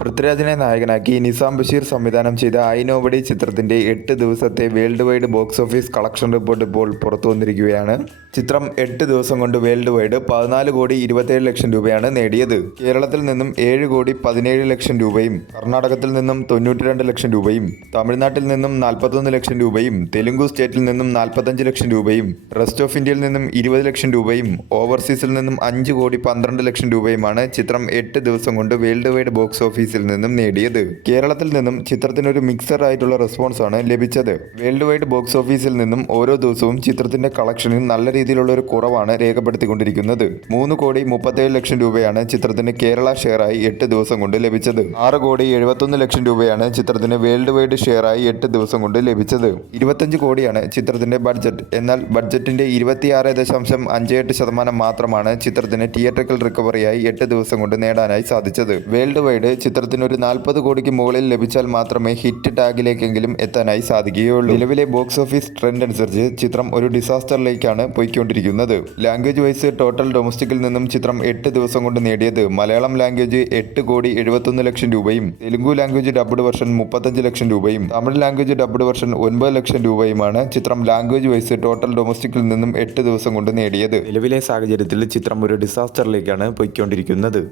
പൃഥ്വിരാജിനെ നായകനാക്കി നിസാം ബഷീർ സംവിധാനം ചെയ്ത ഐ നോബഡി ചിത്രത്തിന്റെ 8 ദിവസത്തെ world wide box office collection report ഇപ്പോൾ പുറത്തു വന്നിരിക്കുകയാണ്. ചിത്രം 8 ദിവസം കൊണ്ട് വേൾഡ് വൈഡ് 14 കോടി 27 ലക്ഷം രൂപയാണ് നേടിയത്. കേരളത്തിൽ നിന്നും 7 കോടി 17 ലക്ഷം രൂപയും കർണാടകത്തിൽ നിന്നും 92 ലക്ഷം രൂപയും തമിഴ്നാട്ടിൽ നിന്നും 41 ലക്ഷം രൂപയും തെലുങ്കു സ്റ്റേറ്റിൽ നിന്നും 45 ലക്ഷം രൂപയും റെസ്റ്റ് ഓഫ് ഇന്ത്യയിൽ നിന്നും 20 ലക്ഷം രൂപയും ഓവർസീസിൽ നിന്നും 5 കോടി 12 ലക്ഷം രൂപയുമാണ് ചിത്രം 8 ദിവസം കൊണ്ട് വേൾഡ് വൈഡ് ബോക്സ് ഓഫീസിൽ നിന്നും നേടിയത്. കേരളത്തിൽ നിന്നും ചിത്രത്തിനൊരു മിക്സർ ആയിട്ടുള്ള റെസ്പോൺസ് ആണ് ലഭിച്ചത്. വേൾഡ് വൈഡ് ബോക്സ് ഓഫീസിൽ നിന്നും ഓരോ ദിവസവും ചിത്രത്തിന്റെ കളക്ഷനിൽ നല്ല രീതിയിലുള്ള ഒരു കുറവാണ് രേഖപ്പെടുത്തിക്കൊണ്ടിരിക്കുന്നത്. 3 കോടി 37 ലക്ഷം രൂപയാണ് ചിത്രത്തിന് കേരള ഷെയറായി 8 ദിവസം കൊണ്ട് ലഭിച്ചത്. 6 കോടി 71 ലക്ഷം രൂപയാണ് ചിത്രത്തിന് വേൾഡ് വൈഡ് ഷെയറായി 8 ദിവസം കൊണ്ട് ലഭിച്ചത്. 25 കോടിയാണ് ചിത്രത്തിന്റെ ബഡ്ജറ്റ്. എന്നാൽ ബഡ്ജറ്റിന്റെ 26.58% മാത്രമാണ് ചിത്രത്തിന് തിയേറ്ററിക്കൽ റിക്കവറിയായി 8 ദിവസം കൊണ്ട് നേടാനായി സാധിച്ചത്. വേൾഡ് വൈഡ് ചിത്രത്തിന് ഒരു 40 കോടിക്ക് മുകളിൽ ലഭിച്ചാൽ മാത്രമേ ഹിറ്റ് ടാഗിലേക്കെങ്കിലും എത്താനായി സാധിക്കുകയുള്ളൂ. നിലവിലെ ബോക്സ് ഓഫീസ് ട്രെൻഡ് അനുസരിച്ച് ചിത്രം ഒരു ഡിസാസ്റ്ററിലേക്കാണ് പോയിക്കൊണ്ടിരിക്കുന്നത്. ലാംഗ്വേജ് വൈസ് ടോട്ടൽ ഡൊമസ്റ്റിക്കിൽ നിന്നും ചിത്രം 8 ദിവസം കൊണ്ട് നേടിയത് മലയാളം ലാംഗ്വേജ് 8 കോടി 71 ലക്ഷം രൂപയും തെലുങ്കു ലാംഗ്വേജ് ഡബ്ഡ് വെർഷൻ 35 ലക്ഷം രൂപയും തമിഴ് ലാംഗ്വേജ് ഡബ്ഡ് വെർഷൻ 9 ലക്ഷം രൂപയുമാണ് ചിത്രം ലാംഗ്വേജ് വൈസ് ടോട്ടൽ ഡൊമസ്റ്റിക്കിൽ നിന്നും 8 ദിവസം കൊണ്ട് നേടിയത്. നിലവിലെ സാഹചര്യത്തിൽ ചിത്രം ഒരു ഡിസാസ്റ്ററിലേക്കാണ് പോയിക്കൊണ്ടിരിക്കുന്നത്.